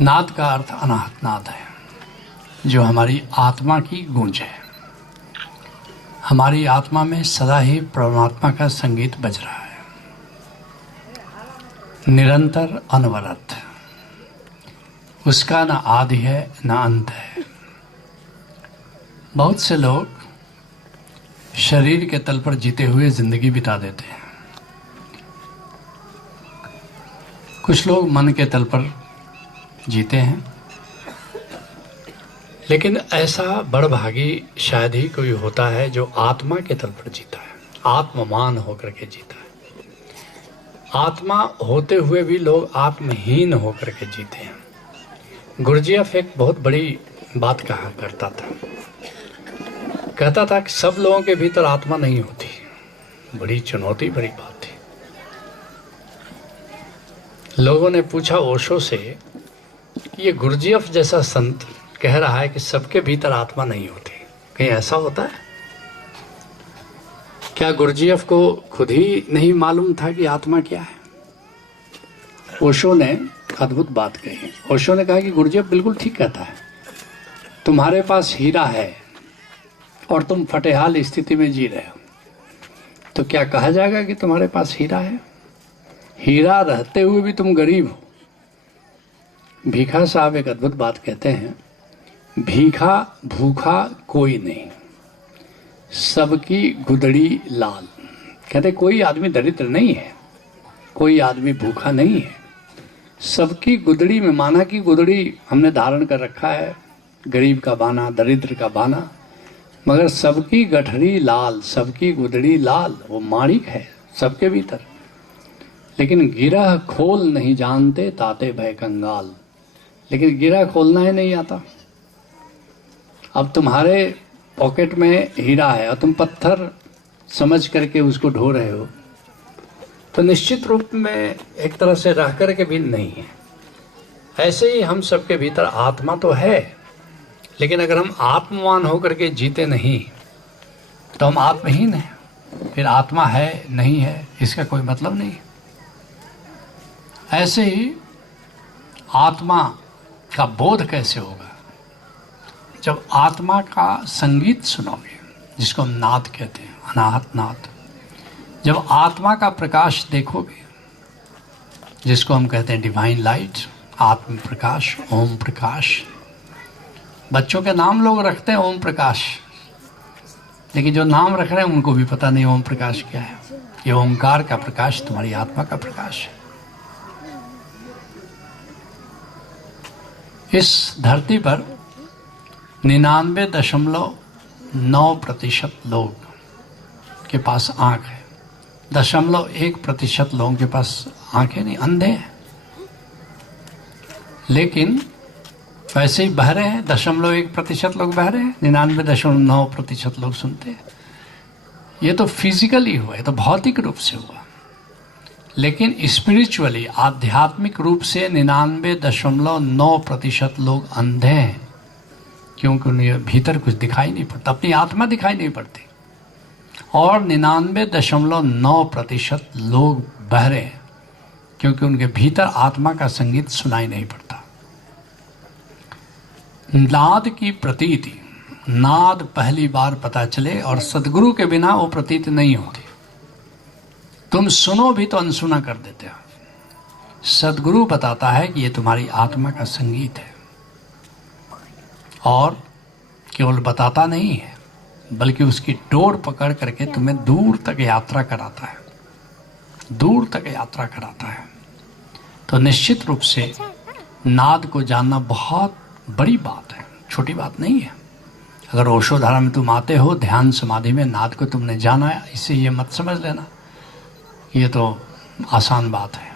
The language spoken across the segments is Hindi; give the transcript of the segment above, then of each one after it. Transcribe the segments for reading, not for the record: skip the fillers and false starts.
नाद का अर्थ अनाहत नाद है, जो हमारी आत्मा की गूंज है। हमारी आत्मा में सदा ही परमात्मा का संगीत बज रहा है, निरंतर अनवरत। उसका न आदि है न अंत है। बहुत से लोग शरीर के तल पर जीते हुए जिंदगी बिता देते हैं, कुछ लोग मन के तल पर जीते हैं, लेकिन ऐसा बड़भागी शायद ही कोई होता है जो आत्मा के तल पर जीता है, आत्मवान होकर के जीता है। आत्मा होते हुए भी लोग आत्महीन होकर के जीते हैं। गुरजियफ एक बहुत बड़ी बात कहा करता था, कहता था कि सब लोगों के भीतर आत्मा नहीं होती। बड़ी चुनौती भरी बात थी। लोगों ने पूछा ओशो से कि ये गुरजियफ जैसा संत कह रहा है कि सबके भीतर आत्मा नहीं होती, कहीं ऐसा होता है क्या? गुरजियफ को खुद ही नहीं मालूम था कि आत्मा क्या है? ओशो ने अद्भुत बात कही। ओशो ने कहा कि गुरजियफ बिल्कुल ठीक कहता है, तुम्हारे पास हीरा है और तुम फटेहाल स्थिति में जी रहे हो, तो क्या कहा जाएगा कि तुम्हारे पास हीरा है? हीरा रहते हुए भी तुम गरीब हो। भीखा साहब एक अद्भुत बात कहते हैं, भीखा भूखा कोई नहीं, सबकी गुदड़ी लाल। कहते कोई आदमी दरिद्र नहीं है, कोई आदमी भूखा नहीं है, सबकी गुदड़ी में, माना कि गुदड़ी हमने धारण कर रखा है, गरीब का बाना, दरिद्र का बाना, मगर सबकी गठरी लाल, सबकी गुदड़ी लाल। वो माणिक है सबके भीतर। लेकिन गिरह खोल नहीं जानते ताते भय कंगाल। लेकिन गिरह खोलना ही नहीं आता। अब तुम्हारे पॉकेट में हीरा है और तुम पत्थर समझ करके उसको ढो रहे हो, तो निश्चित रूप में एक तरह से रह करके भी नहीं है। ऐसे ही हम सबके भीतर आत्मा तो है, लेकिन अगर हम आत्मवान होकर के जीते नहीं तो हम आत्महीन हैं। फिर आत्मा है नहीं है इसका कोई मतलब नहीं। ऐसे ही आत्मा का बोध कैसे होगा? जब आत्मा का संगीत सुनोगे, जिसको हम नाद कहते हैं, अनाहत नाद। जब आत्मा का प्रकाश देखोगे, जिसको हम कहते हैं डिवाइन लाइट, आत्म प्रकाश, ओम प्रकाश। बच्चों के नाम लोग रखते हैं ओम प्रकाश, लेकिन जो नाम रख रहे हैं उनको भी पता नहीं ओम प्रकाश क्या है। ये ओंकार का प्रकाश तुम्हारी आत्मा का प्रकाश है। इस धरती पर 99.9% लोग के पास आंख है, 0.1% लोगों के पास आंखें नहीं, अंधे हैं। लेकिन वैसे ही बहरे हैं, 0.1% लोग बहरे हैं, 99.9% लोग सुनते हैं। ये तो फिजिकली हुआ, ये तो भौतिक रूप से हुआ। लेकिन स्पिरिचुअली, आध्यात्मिक रूप से 99.9% लोग अंधे हैं, क्योंकि उन्हें भीतर कुछ दिखाई नहीं पड़ता, अपनी आत्मा दिखाई नहीं पड़ती। और 99.9% लोग बहरे हैं, क्योंकि उनके भीतर आत्मा का संगीत सुनाई नहीं पड़ता। नाद की प्रतीति, नाद पहली बार पता चले और सदगुरु के बिना वो प्रतीति नहीं होती। तुम सुनो भी तो अनसुना कर देते हो। सदगुरु बताता है कि ये तुम्हारी आत्मा का संगीत है, और केवल बताता नहीं है, बल्कि उसकी डोर पकड़ करके तुम्हें दूर तक यात्रा कराता है, दूर तक यात्रा कराता है। तो निश्चित रूप से नाद को जानना बहुत बड़ी बात है, छोटी बात नहीं है। अगर ओशो धारा में तुम आते हो, ध्यान समाधि में नाद को तुमने जाना है, इससे ये मत समझ लेना ये तो आसान बात है।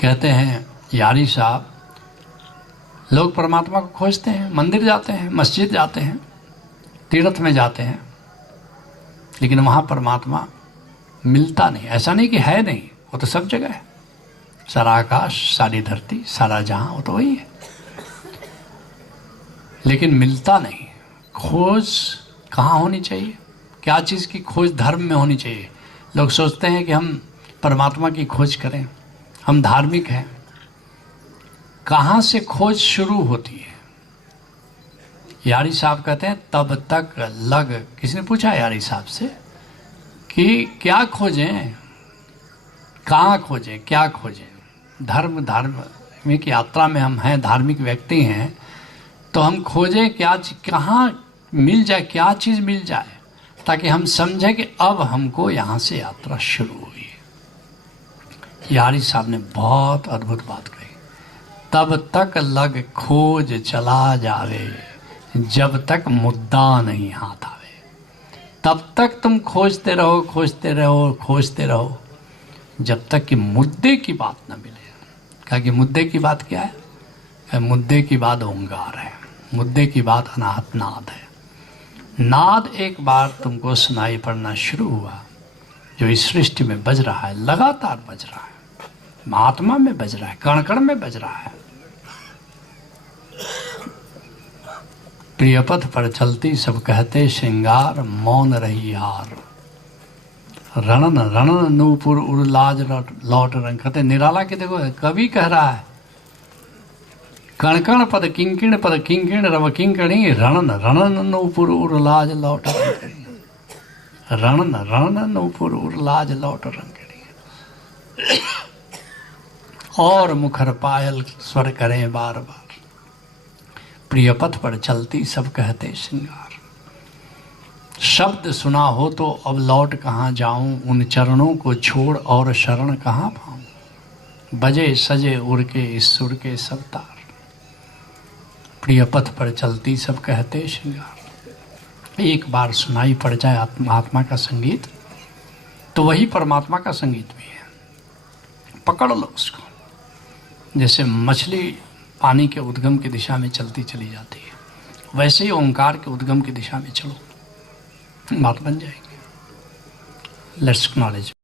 कहते हैं यारी साहब, लोग परमात्मा को खोजते हैं, मंदिर जाते हैं, मस्जिद जाते हैं, तीर्थ में जाते हैं, लेकिन वहाँ परमात्मा मिलता नहीं। ऐसा नहीं कि है नहीं, वो तो सब जगह है। सारा आकाश, सारी धरती, सारा जहां, वो तो वही है, लेकिन मिलता नहीं। खोज कहाँ होनी चाहिए? क्या चीज़ की खोज? धर्म में होनी चाहिए। लोग सोचते हैं कि हम परमात्मा की खोज करें, हम धार्मिक हैं। कहाँ से खोज शुरू होती है? यारी साहब कहते हैं तब तक लग, किसने पूछा यारी साहब से कि क्या खोजें, कहाँ खोजें, क्या खोजें? धार्मिक यात्रा में हम हैं, धार्मिक व्यक्ति हैं, तो हम खोजें क्या, कहाँ मिल जाए, क्या चीज़ मिल जाए ताकि हम समझें कि अब हमको यहाँ से यात्रा शुरू हुई है। यारी साहब ने बहुत अद्भुत बात कही, तब तक लग खोज चला जावे जब तक मुद्दा नहीं हाथ आवे। तब तक तुम खोजते रहो, खोजते रहो, खोजते रहो जब तक कि मुद्दे की बात न मिले। कहा कि मुद्दे की बात क्या है? मुद्दे की बात ओंकार है, मुद्दे की बात अनाहत नाद है। नाद एक बार तुमको सुनाई पड़ना शुरू हुआ, जो इस सृष्टि में बज रहा है, लगातार बज रहा है, महात्मा में बज रहा है, कण कण में बज रहा है। प्रियपथ पर चलती सब कहते श्रृंगार, मौन रही हार। रणन रणन नूपुर उड़लाज लौट रंग। कहते निराला के देखो कवि कह रहा है, कणकण पद किंकिण पद किंकिण रव किंकणी, रणन रणन नूपुर उड़लाज लौट रंग। रणन रणन नूपुर उड़लाज लौट रंग। और मुखर पायल स्वर करें बार बार, प्रिय पथ पर चलती सब कहते श्रृंगार। शब्द सुना हो तो अब लौट कहाँ जाऊं, उन चरणों को छोड़ और शरण कहाँ पाऊं। बजे सजे उड़ के इस सुर के सब तार, प्रिय पथ पर चलती सब कहते श्रृंगार। एक बार सुनाई पड़ जाए आत्मा का संगीत तो वही परमात्मा का संगीत भी है। पकड़ लो उसको, जैसे मछली पानी के उद्गम की दिशा में चलती चली जाती है, वैसे ही ओंकार के उद्गम की दिशा में चलो, बात बन जाएगी। Let's acknowledge.